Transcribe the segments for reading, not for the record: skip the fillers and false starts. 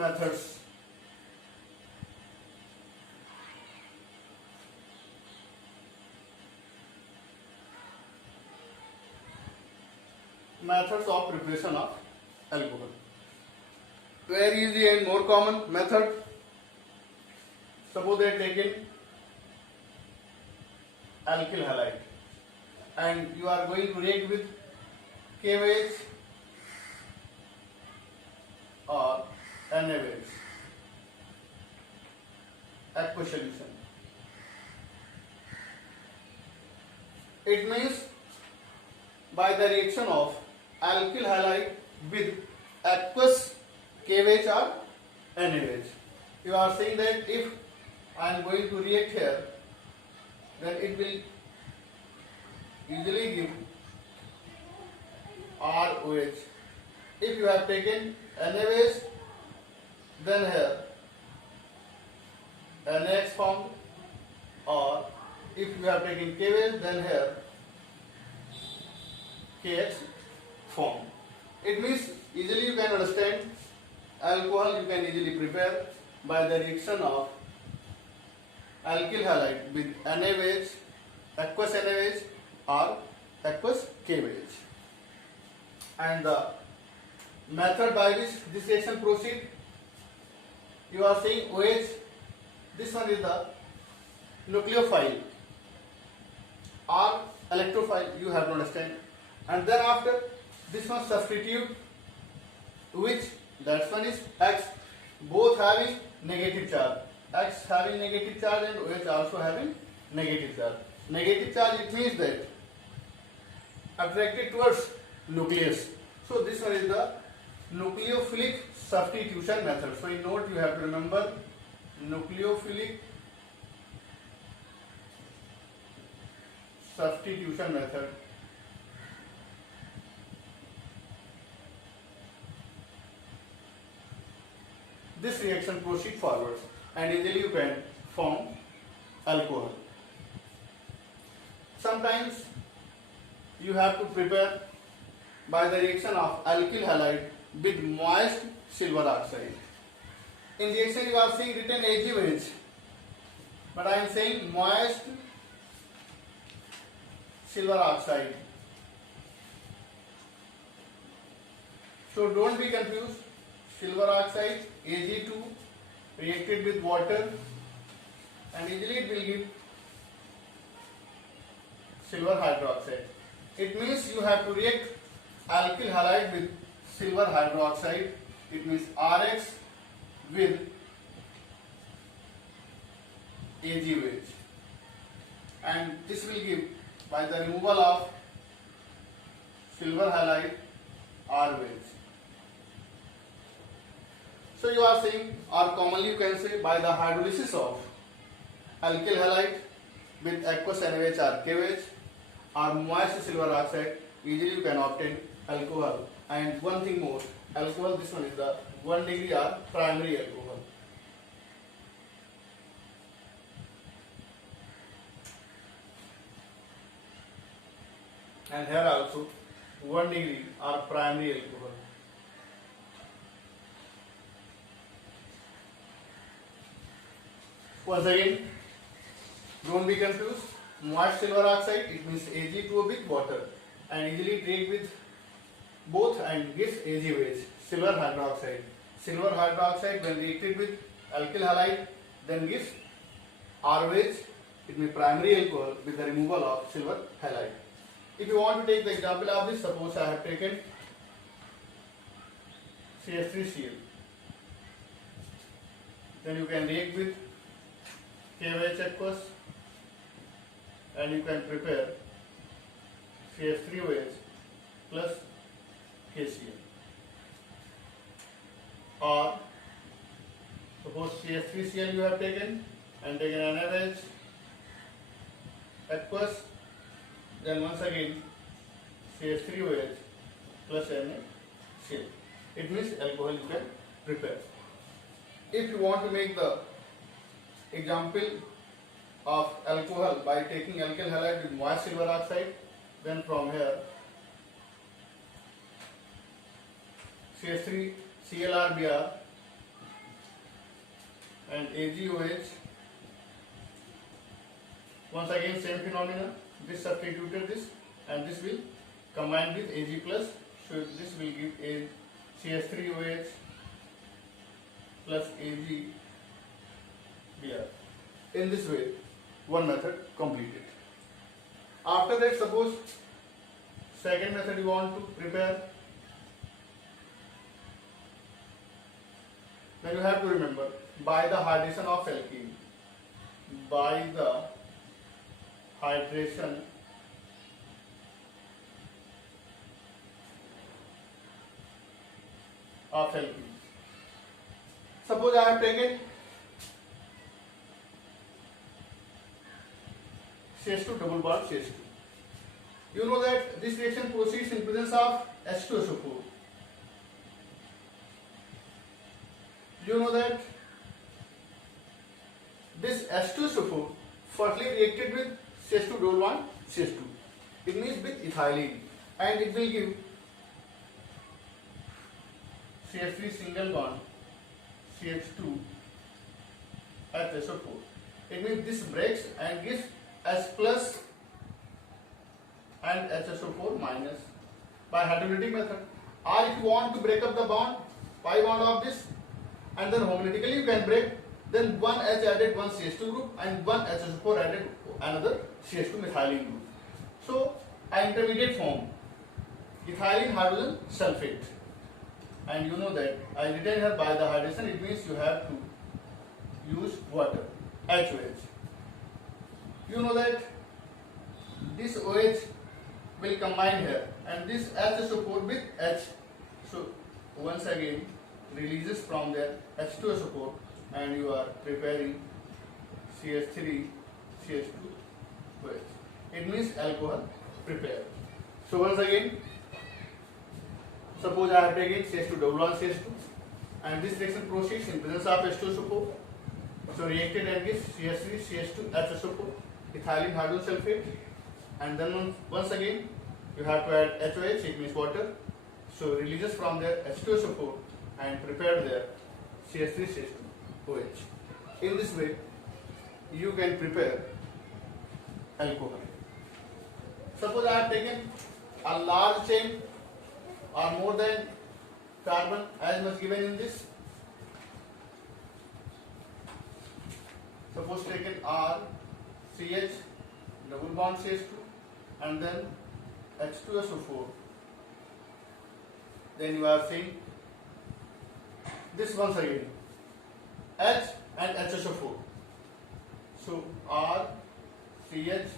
methods. Methods of preparation of alcohol. Very easy and more common method. Suppose they are taken alkyl halide and you are going to react with KOH or NaOH, aqueous solution. It means by the reaction of alkyl halide with aqueous KOH or NaOH. You are saying that if I am going to react here, then it will easily give ROH. If you have taken NaOH, then here NaX formed, or if you have taken KOH, then here KX formed. It means easily you can understand alcohol you can easily prepare by the reaction of alkyl halide with NaOH, aqueous NaOH or aqueous KOH. And the method by which this reaction proceed, you are saying OH, this one is the nucleophile or electrophile, you have to understand. And then after this one substitute which that one is X, both having negative charge. X having negative charge and OH also having negative charge. Negative charge, it means that attracted towards nucleus. So this one is the nucleophilic substitution method. So in note you have to remember nucleophilic substitution method. This reaction proceed forward and easily you can form alcohol. Sometimes you have to prepare by the reaction of alkyl halide with moist silver oxide. In reaction you are seeing written AgOH, but I am saying moist silver oxide. So don't be confused. Silver oxide Ag2 reacted with water and easily it will give silver hydroxide. It means you have to react alkyl halide with silver hydroxide. It means Rx with AgOH, and this will give by the removal of silver halide ROH. So you are saying, or commonly you can say, by the hydrolysis of alkyl halide with aqueous NaOH or KOH or moist silver oxide, easily you can obtain alcohol. And one thing more, alcohol, this one is the 1 degree or primary alcohol. And here also 1 degree or primary alcohol. Once again, don't be confused. Moist silver oxide, it means Ag2O with water, and easily react with both and gives AgOH, silver hydroxide. Silver hydroxide when reacted with alkyl halide then gives ROH, it means primary alcohol with the removal of silver halide. If you want to take the example of this, suppose I have taken CH3Cl, then you can react with KOH aqueous and you can prepare CH3OH plus KCl. Or suppose CH3Cl you have taken and taken NaOH aqueous, then once again CH3OH plus NaCl. It means alcohol you can prepare. If you want to make the example of alcohol by taking alkyl halide with moist silver oxide, then from here CH3 ClRBr and AgOH. Once again same phenomena. This substituted this and this will combine with Ag plus. So this will give a CH3OH plus AgBr. In this way, one method completed. After that, suppose second method you want to prepare, then you have to remember by the hydration of alkene, by the hydration of alkene. Suppose I have taken CH2 double bond CH2. You know that this reaction proceeds in presence of H2SO4. You know that this H2SO4 firstly reacted with CH2 double bond CH2. It means with ethylene, and it will give CH3 single bond CH2 HSO4. It means this breaks and gives H plus and HSO4 minus by hydrolytic method. Or if you want to break up the bond, pi bond of this, and then homolytically you can break, then one H added one CH2 group and one HSO4 added another CH2 methylene group. So an intermediate form, ethylene hydrogen sulfate. And you know that I written here by the hydration, it means you have to use water, HOH. You know that this OH will combine here and this HSO4 with H. So once again releases from there H2SO4 and you are preparing CH3 CH2 OH. It means alcohol prepared. So once again, suppose I have taken CH2 double bond CH2 and this reaction proceeds in presence of H2SO4. So reacted and gives CH3 CH2 HSO4 ethylene hydrogen sulfate, and then once again you have to add HOH, it means water. So releases from there H2SO4 and prepare there CH3 CH2 OH. In this way you can prepare alcohol. Suppose I have taken a large chain or more than carbon as much given in this. Suppose taken R, CH, double bond CH2 and then H2SO4. Then you are seeing this once again H and HSO4. So R, CH,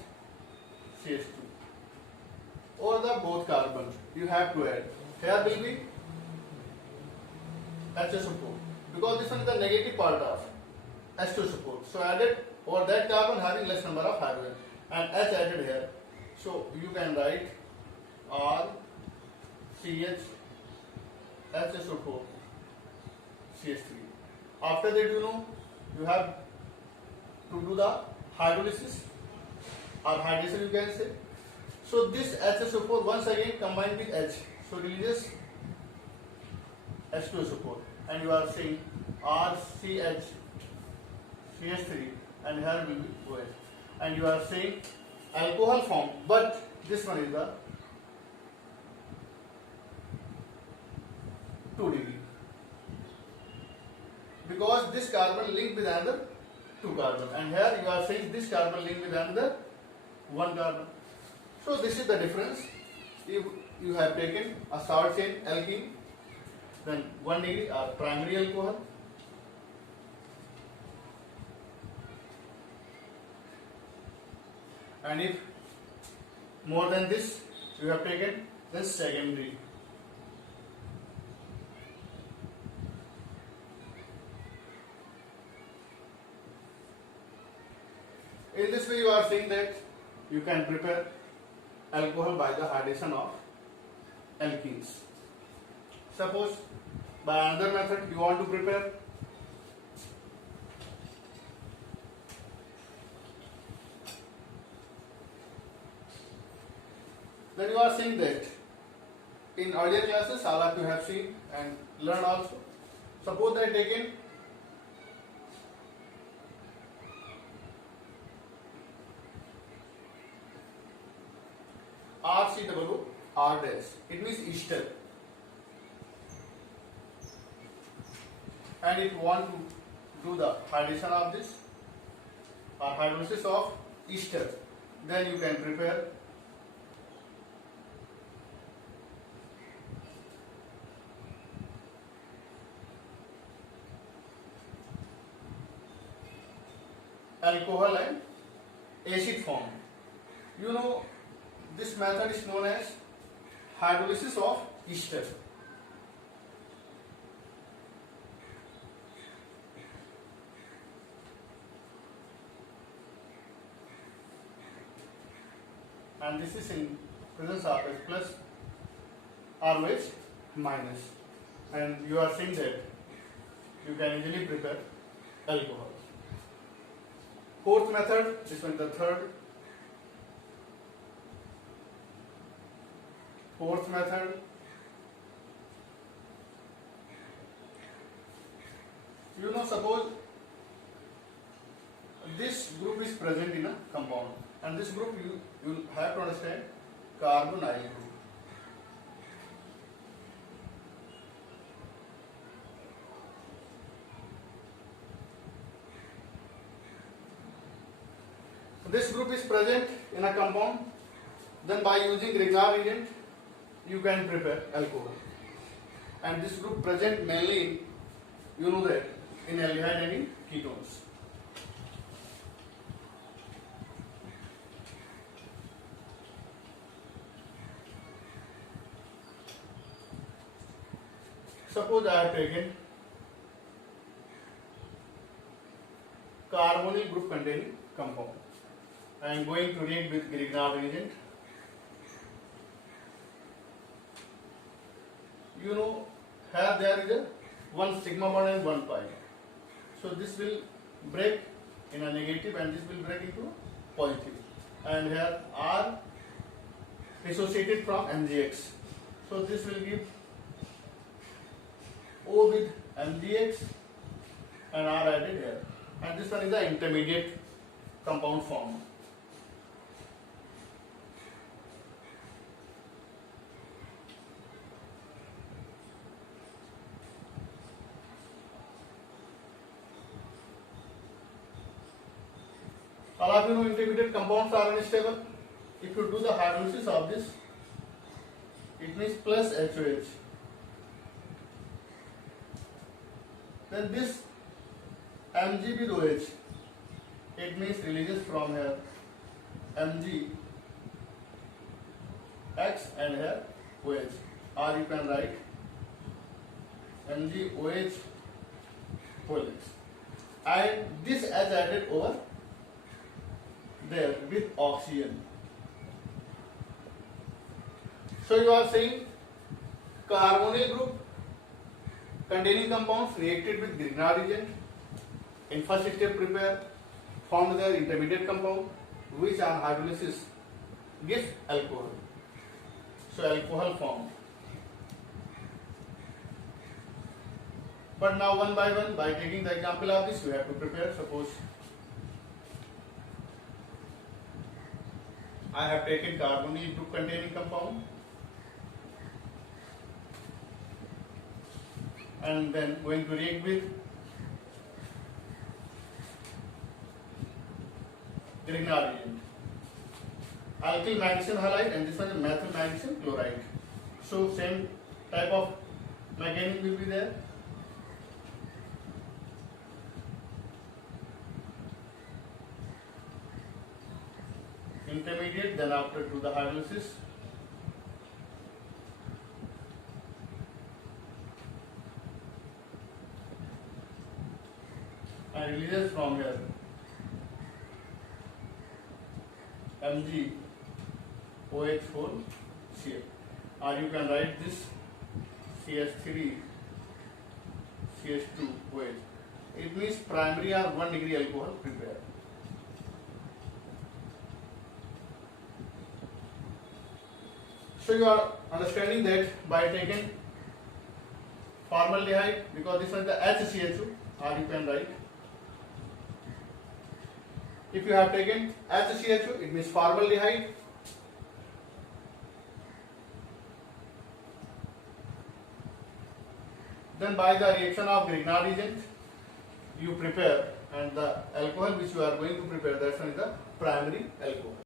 CH2. Or the both carbons you have to add. Here will be HSO4 because this one is the negative part of H2SO4. So added over that carbon having less number of hydrogen and H added here. So you can write R, CH, HSO4, CH3. After that you know you have to do the hydrolysis or hydration you can say. So this HSO4 once again combined with H, so releases H2SO4 and you are saying RCH CH3 and here will be OH and you are saying alcohol form, but this one is the 2 degree because this carbon linked with another 2 carbon and here you are saying this carbon linked with another 1 carbon. So this is the difference. If you have taken a short chain alkene, then 1 degree are primary alcohol, and if more than this you have taken, then secondary. In this way you are saying that you can prepare alcohol by the hydration of alkenes. Suppose by another method you want to prepare then you are saying that in earlier classes all of you have seen and learned also. Suppose I taken RCOO dash. It means ester. And if you want to do the hydration of this or hydrolysis of ester, then you can prepare alcohol and acid form. You know, this method is known as hydrolysis of ester. And this is in presence of H plus or H minus. And you are seeing that you can easily prepare alcohol. Fourth method, this one the third. Fourth method, you know, suppose this group is present in a compound, and this group you have to understand carbonyl group. This group is present in a compound, then by using Grignard reagent you can prepare alcohol. And this group present mainly in, you know that, in aldehyde and in ketones. Suppose I have taken carbonyl group containing compound. I am going to react with Grignard reagent. You know, here there is a one sigma bond and one pi. So this will break in a negative and this will break into positive. And here R dissociated from MgX. So this will give O with MgX and R added here. And this one is the intermediate compound form. All of you know intermediate compounds are unstable. If you do the hydrolysis of this, it means plus HOH. Then this Mg with OH, it means releases from here Mg X and here OH. Or you can write Mg OH whole X. And this is added over there with oxygen. So you are saying carbonyl group containing compounds reacted with Grignard reagent. In first step prepare, formed their intermediate compound, which on hydrolysis gives alcohol. So alcohol formed. But now one by one, by taking the example of this, we have to prepare. Suppose I have taken carbonyl group containing compound and then going to react with Grignard reagent. Alkyl magnesium halide and this one is methyl magnesium chloride. So same type of mechanism will be there. Intermediate, then after do the hydrolysis. And releases from here Mg OH4 Cl. Or you can write this CH3 CH2 OH. It means primary or 1 degree alcohol prepared. So you are understanding that by taking formaldehyde, because this is the HCHO, or you can write. If you have taken HCHO, it means formaldehyde Then by the reaction of Grignard agent, you prepare, and the alcohol which you are going to prepare, that one is the primary alcohol.